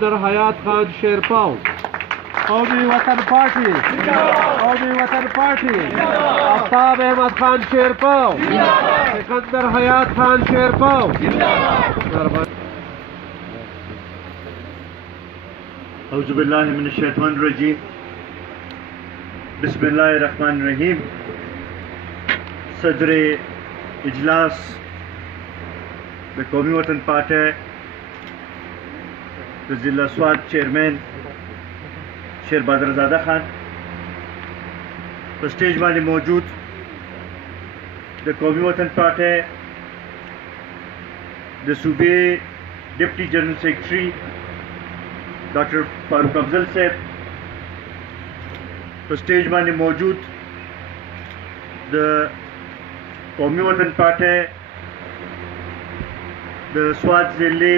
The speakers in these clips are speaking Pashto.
در حیات خان شیرپاو قومی وطن پارٹی قومی وطن پارٹی آفتاب احمد خان شیرپاو سکندر حیات خان شیرپاو اعوذ باللہ من الشیطان الرجیم بسم اللہ الرحمن الرحیم صدر اجلاس قومی وطن پارٹی ضلع سوات چیئرمین شیر بدرزادہ خان سٹیج والے موجود قومی وطن پارٹی صوبے ڈپٹی جنرل سیکرٹری ڈاکٹر فاروق افضل صاحب سٹیج والے موجود قومی وطن پارٹی سوات ضلع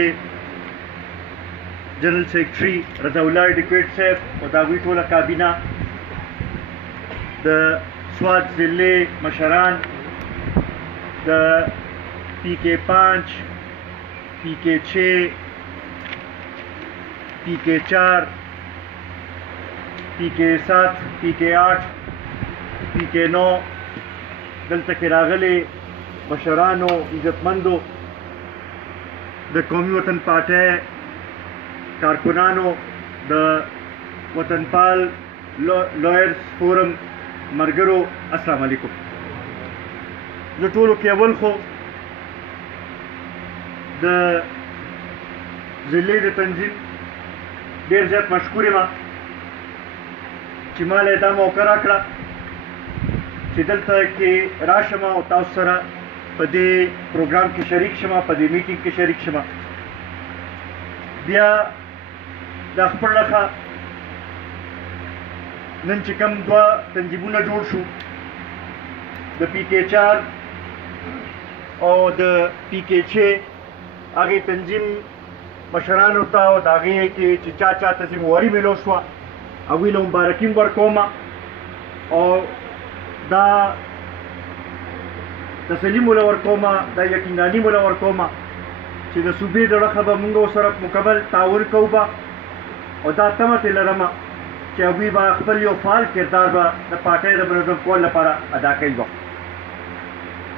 جنرل سیکرٹری رضا اللہ ایڈوکیٹ صاحب اور داوی ٹولہ کابینہ سوات ضلع مشران پی کے 5 پی کے 6 پی کے 4 پی کے 7 پی کے 8 پی کے 9 دلته کې راغلي مشرانو عزتمندو قومی وطن پارٹی کارکنانو وطن پال لوئرز فورم مرګرو السلام علیکم زه ټولو کې اول خو د ضلع د تنظیم ډېر زیات مشکور یم چې ما له دا موقع راکړه چې دلته کې راشم او تاسو سره په دې پروګرام کې شریک شم په دې میټینګ کې شریک شم بیا دا خپل لخوا نن چې کوم دوه تنظیمونه جوړ شو د پی کے 4 او د پی کے 6 هغې تنظیم مشرانو ته او د هغې کې چې چا ته ذمواري میلو شوه هغوی له مبارکي ورکوم او دا تسلي موله ورکوم دا یقیناني موله ورکوم چې د صوبې د لخوا به موږ ورسره مکمل تعاون کوو به او دا تمه ترې لرم چې هغوی به خپل یو فعال کردار به د پارټۍ د منظم کولو لپاره ادا کوي به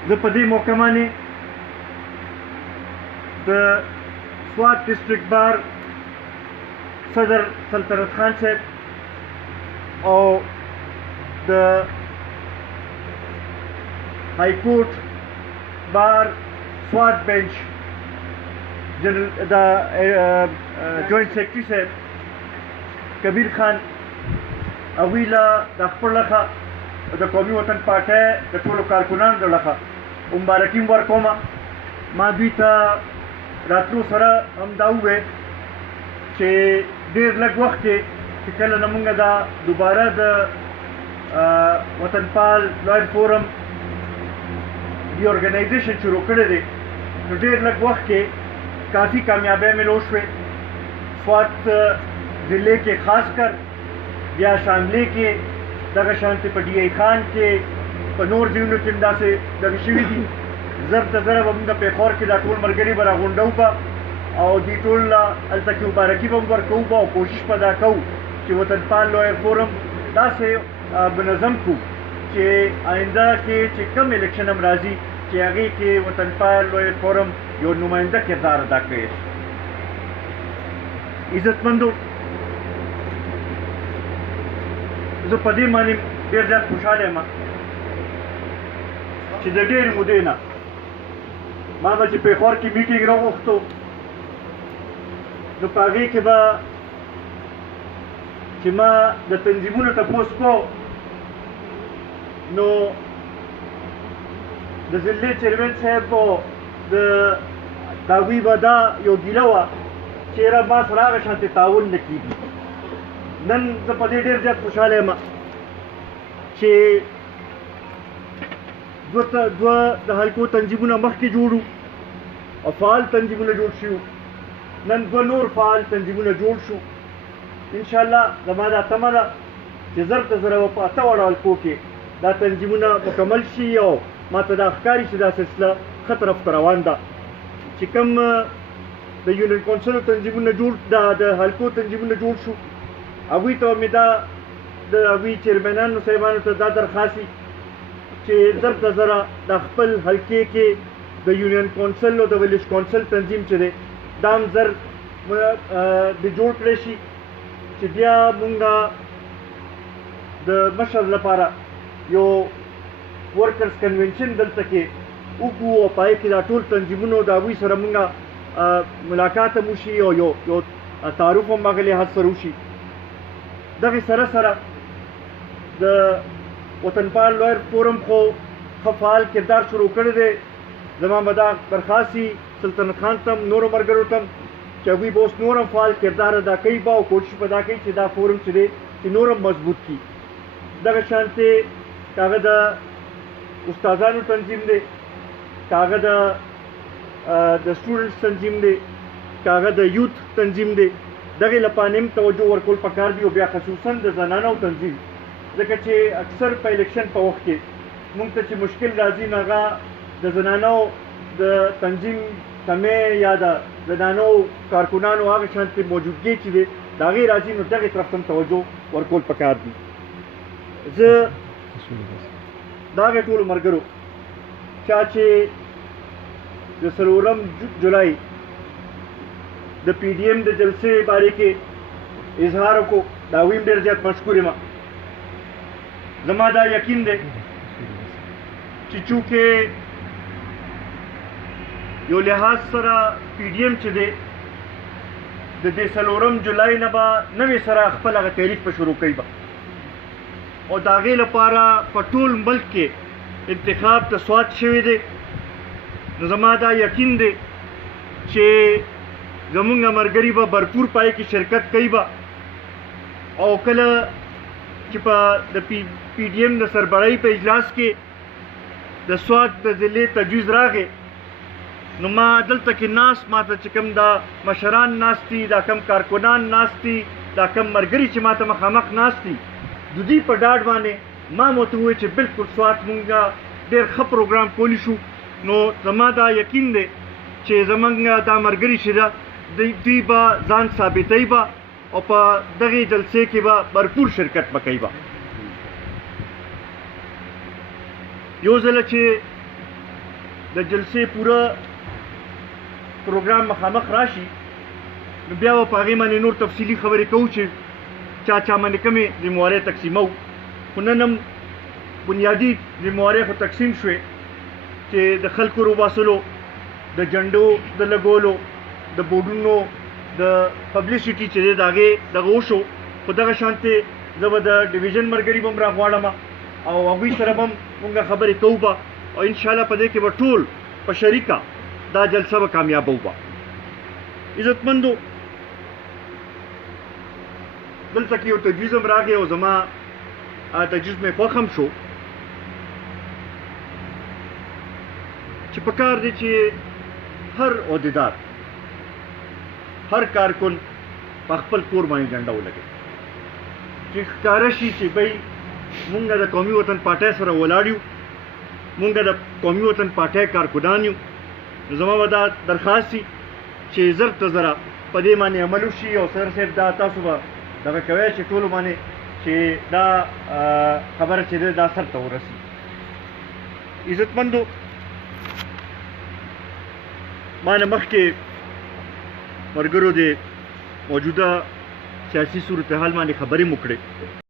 زه په دې موقع باندې د سوات ډسټرکټ بار صدر سلطنت خان صاحب او د های کورټ بار سوات بینچ د جوائنٹ سیکرٹری صاحب کبیر خان هغوی له د خپل لخوا د قومي وطن پارټۍ د ټولو کارکنانو د لخوا مبارکي ورکوم ما دوی ته راتلو سره هم دا وویل چې ډېر لږ وخت کې چې کله نه موږ دا دوباره د وطن پال لویر فورم دی ارګنایزیشن شروع کړی دی نو ډېر لږ وخت کې کافی کامیابی ملو شوې سوات ضلع کې خاص کر بیا شاملې کې دغه شانتې په ډي ای خان کې په نور ځایونو کې هم داسې دغه شوي دي زر ته زره به موږ د پیښور کې دا ټول ملګري به راغونډو به او دې ټول هلته کې مبارکي به هم ورکوو به او کوشش به دا کوو چې وطن پال لویر فورم داسې منظم کړو چې آینده کې چې کم الیکشن هم راځي چې هغې کې وطن پال لویر فورم یو نماینده کردار ادا کوي عزتمندو زه په دې باندې ډېر زیات خوشحاله یم چې د ډېرې مودې نه ما به چې پیښور کې میټینګ راغوښتو نو په هغې کې به چې ما د تنظیمونو تپوس کو نو د ضلع چیرمن صاحب د هغوی به دا یو ګیله وه چې یاره ما سره هغه شانتې تعاون نه کېږي نن زه په دې ډېر زیات خوشحاله یم چې دوه د حلقو تنظیمونه مخکې جوړو او فعال تنظیمونه جوړ شوي نن دوه نور فعال تنظیمونه جوړ شو انشاءالله زما دا تمه ده چې زر ته زره به په 8 واړه حلقو کې دا تنظیمونه مکمل شي او ما ته دا ښکاري چې دا سلسله ښه طرف ته روان ده چې کوم د یونین کونسل تنظیمونه جوړ د حلقو تنظیمونه جوړ شو هغوی ته مې دا د هغوی چیرمنانو صاحبانو ته دا درخواست چې زر ته زره د خپل حلقې کې د یونین کونسل او د ویلیج کونسل تنظیم چې دی دا هم زر د جوړ کړی شي چې بیا مونږ د مشر لپاره یو ورکرز کنونشن دلته کې وکړو او پای کې دا ټول تنظیمونو د هغوی سره مونږ ملاقات هم وشي او یو تعارف هم هغه لحاظ سره وشي دغې سره سره د وطنپال لویر فورم خو ښه فعال کردار شروع کړی دی زما به دا درخواست سلطنت خان ته هم نورو ملګرو ته هم چې هغوی به اوس نور هم فعال کردار ادا کوي به او کوشش به دا کوي چې دا فورم چې دی چې نور هم مضبوط کړي دغه شانتې که هغه د استادانو تنظیم دی که هغه د سټوډنټس تنظیم دی که هغه د یوت تنظیم دی دغې لپاره هم توجه ورکول پکار دي او بیا خصوصا د زنانو تنظیم ځکه چې اکثر په الیکشن په وخت کې موږ ته چې مشکل راځي نو هغه د زنانو د تنظیم کمې یا د زنانو کارکنانو هغه شانتې موجودګي چې دی د هغې راځي نو دغې طرف ته هم توجه ورکول پکار دي زه د هغې ټولو ملګرو چا چې د 4 جولای د پی ډي ایم د جلسې باره کې اظهار وکړو د هغوی هم ډېر زیات مشکور یم زما دا یقین دی چې چونکې یو لحاظ سره پی ډي ایم چې دی د دې 4 جولای نه به نوې سره خپل هغه تحریک په شروع کوي به او د هغې لپاره په ټول ملک کې انتخاب ته سوات شوی دی نو زما دا یقین دی چې زمونږ ملګري به بھرپور پای کې شرکت کوي به او کله چې په د پی ډي ایم د سربراهۍ په اجلاس کې د سوات د ضلعې تجویز راغی نو ما دلته کې ناست ما ته چې کوم دا مشران ناست دي دا کم کارکنان ناست دي دا کم ملګري چې ما ته مخامخ ناست دي د دوی په ډاډ باندې ما ورته وویل چې بلکل سوات مونږ ډېر ښه پروګرام کولی شو نو زما دا یقین دی چې زمونږ دا ملګري چې ده دوی به ځان ثابتوي به او په دغې جلسې کې به بھرپور شرکت به کوي به یو ځله چې د جلسې پوره پروګرام مخامخ راشي نو بیا به په هغې باندې نور تفصیلي خبرې کوو چې چا باندې کومې ذموارۍ تقسیموو خو نن هم بنیادي ذموارۍ خو تقسیم شوې چې د خلکو روباسلو د جنډو د لګولو د بورډونو د پبلیسټي چې دی د هغې دغه وشو خو دغه شانتې زه به د ډیویژن ملګري به هم راغواړم او هغوی سره به هم مونږ خبرې کوو به او انشاءالله په دې کې به ټول په شریکه دا جلسه به کامیابوو به عزتمندو دلته کې یو تجویز هم راغی او زما تجویز مې خوښ هم شو چې پکار دی چې هر عہدیدار هر کارکن په خپل کور باندې ډنډه ولګوي چې ښکاره شي چې بی مونږ د قومي وطن پارټۍ سره ولاړ یو مونږ د قومي وطن پارټۍ کارکنان یو نو زما به دا درخواست وي چې زر ته زره په دې باندې عمل وشي او سر صاحب دا تاسو به دغه کوئ چې ټولو باندې چې دا خبره چې ده دا سر ته ورسي عزتمندو ما نه مخکې ملګرو د موجوده سیاسي صورتحال باندې خبرې مو کړې